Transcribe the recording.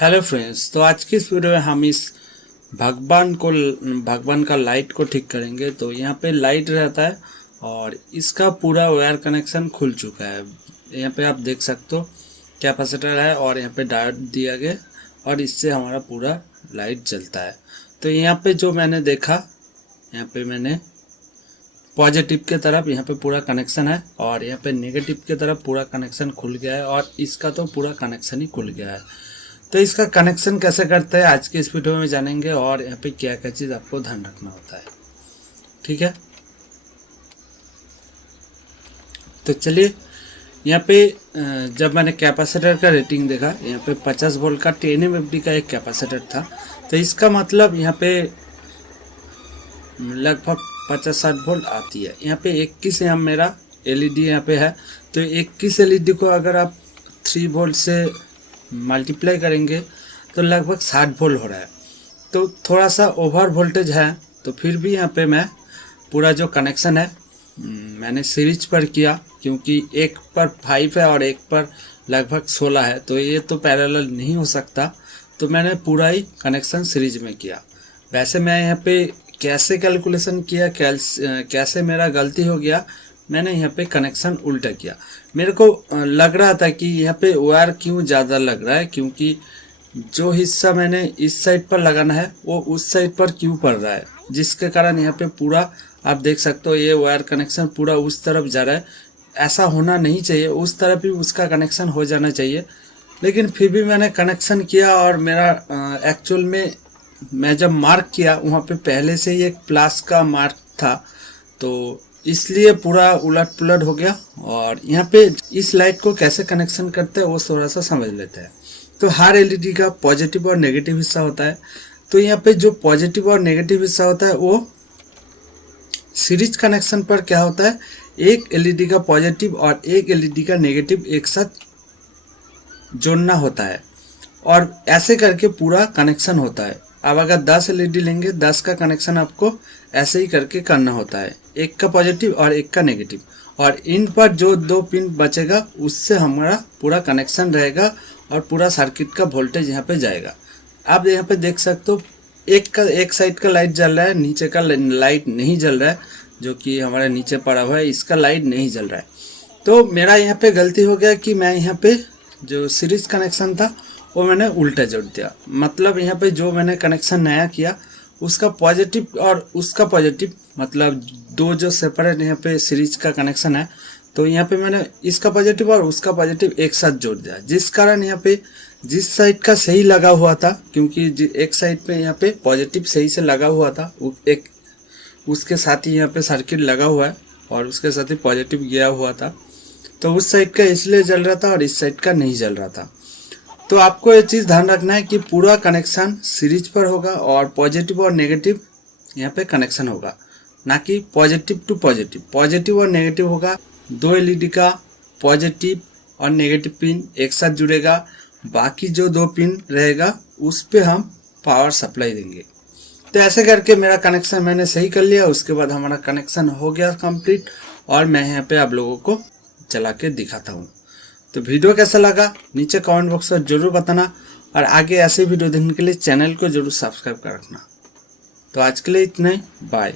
Hello friends, तो आज की इस वीडियो में हम इस भगवान का लाइट को ठीक करेंगे। तो यहाँ पे लाइट रहता है और इसका पूरा वायर कनेक्शन खुल चुका है। यहाँ पे आप देख सकते हो कैपेसिटर है और यहाँ पे डायोड दिया गया और इससे हमारा पूरा लाइट जलता है। तो यहाँ पे जो मैंने देखा, यहाँ पे मैंने पॉजिटिव के तरफ यहाँ पे पूरा कनेक्शन है और यहाँ पे नेगेटिव के तरफ पूरा कनेक्शन खुल गया है और इसका तो पूरा कनेक्शन ही खुल गया है। तो इसका कनेक्शन कैसे करते हैं आज के इस वीडियो में जानेंगे और यहाँ पे क्या क्या चीज़ आपको ध्यान रखना होता है। ठीक है, तो चलिए यहाँ पे जब मैंने कैपेसिटर का रेटिंग देखा, यहाँ पे 50 वोल्ट का 10 MFD का एक कैपेसिटर था। तो इसका मतलब यहाँ पे लगभग 50-60 वोल्ट आती है। यहाँ पे 21 एम मेरा LED यहाँ पे है। तो 21 LED को अगर आप 3 वोल्ट से मल्टीप्लाई करेंगे तो लगभग 60 वोल्ट हो रहा है। तो थोड़ा सा ओवर वोल्टेज है, तो फिर भी यहाँ पे मैं पूरा जो कनेक्शन है मैंने सीरीज पर किया, क्योंकि एक पर 5 है और एक पर लगभग 16 है, तो ये तो पैरेलल नहीं हो सकता। तो मैंने पूरा ही कनेक्शन सीरीज में किया। वैसे मैं यहाँ पे कैसे कैलकुलेशन किया, कैसे मेरा गलती हो गया, मैंने यहाँ पे कनेक्शन उल्टा किया। मेरे को लग रहा था कि यहाँ पे वायर क्यों ज़्यादा लग रहा है, क्योंकि जो हिस्सा मैंने इस साइड पर लगाना है वो उस साइड पर क्यों पड़ रहा है, जिसके कारण यहाँ पे पूरा आप देख सकते हो ये वायर कनेक्शन पूरा उस तरफ जा रहा है। ऐसा होना नहीं चाहिए, उस तरफ ही उसका कनेक्शन हो जाना चाहिए। लेकिन फिर भी मैंने कनेक्शन किया और मेरा एक्चुअल में मैं जब मार्क किया वहाँ पे पहले से ही एक प्लस का मार्क था, तो इसलिए पूरा उलट पुलट हो गया। और यहाँ पे इस लाइट को कैसे कनेक्शन करते हैं वो थोड़ा सा समझ लेते हैं। तो हर LED का पॉजिटिव और नेगेटिव हिस्सा होता है। तो यहाँ पे जो पॉजिटिव और नेगेटिव हिस्सा होता है वो सीरीज कनेक्शन पर क्या होता है, एक LED का पॉजिटिव और एक LED का नेगेटिव एक साथ जोड़ना होता है और ऐसे करके पूरा कनेक्शन होता है। अब अगर 10 LED लेंगे, 10 का कनेक्शन आपको ऐसे ही करके करना होता है, एक का पॉजिटिव और एक का नेगेटिव। और इन पर जो 2 पिन बचेगा उससे हमारा पूरा कनेक्शन रहेगा और पूरा सर्किट का वोल्टेज यहाँ पे जाएगा। आप यहाँ पे देख सकते हो एक साइड का लाइट जल रहा है, नीचे का लाइट नहीं जल रहा है, जो कि हमारे नीचे पड़ा हुआ है इसका लाइट नहीं जल रहा है। तो मेरा यहाँ पे गलती हो गया कि मैं यहाँ पे जो सीरीज कनेक्शन था वो मैंने उल्टा जोड़ दिया। मतलब यहाँ पे जो मैंने कनेक्शन नया किया उसका पॉजिटिव और उसका पॉजिटिव, मतलब दो जो सेपरेट यहाँ पे सीरीज का कनेक्शन है, तो यहाँ पे मैंने इसका पॉजिटिव और उसका पॉजिटिव एक साथ जोड़ दिया। जिस कारण यहाँ पे जिस साइड का सही लगा हुआ था, क्योंकि एक साइड पे यहाँ पे पॉजिटिव सही से लगा हुआ था, एक उसके साथ ही यहाँ पे सर्किट लगा हुआ है और उसके साथ ही पॉजिटिव गया हुआ था, तो उस साइड का इसलिए जल रहा था और इस साइड का नहीं जल रहा था। तो आपको ये चीज़ ध्यान रखना है कि पूरा कनेक्शन सीरीज पर होगा और पॉजिटिव और नेगेटिव यहाँ पे कनेक्शन होगा, ना कि पॉजिटिव टू पॉजिटिव। पॉजिटिव और नेगेटिव होगा, 2 LED का पॉजिटिव और नेगेटिव पिन एक साथ जुड़ेगा, बाकी जो 2 पिन रहेगा उस पे हम पावर सप्लाई देंगे। तो ऐसे करके मेरा कनेक्शन मैंने सही कर लिया। उसके बाद हमारा कनेक्शन हो गया कंप्लीट और मैं यहाँ पे आप लोगों को चला के दिखाता हूँ। तो वीडियो कैसा लगा नीचे कमेंट बॉक्स में जरूर बताना और आगे ऐसे वीडियो देखने के लिए चैनल को जरूर सब्सक्राइब कर रखना। तो आज के लिए इतना ही, बाय।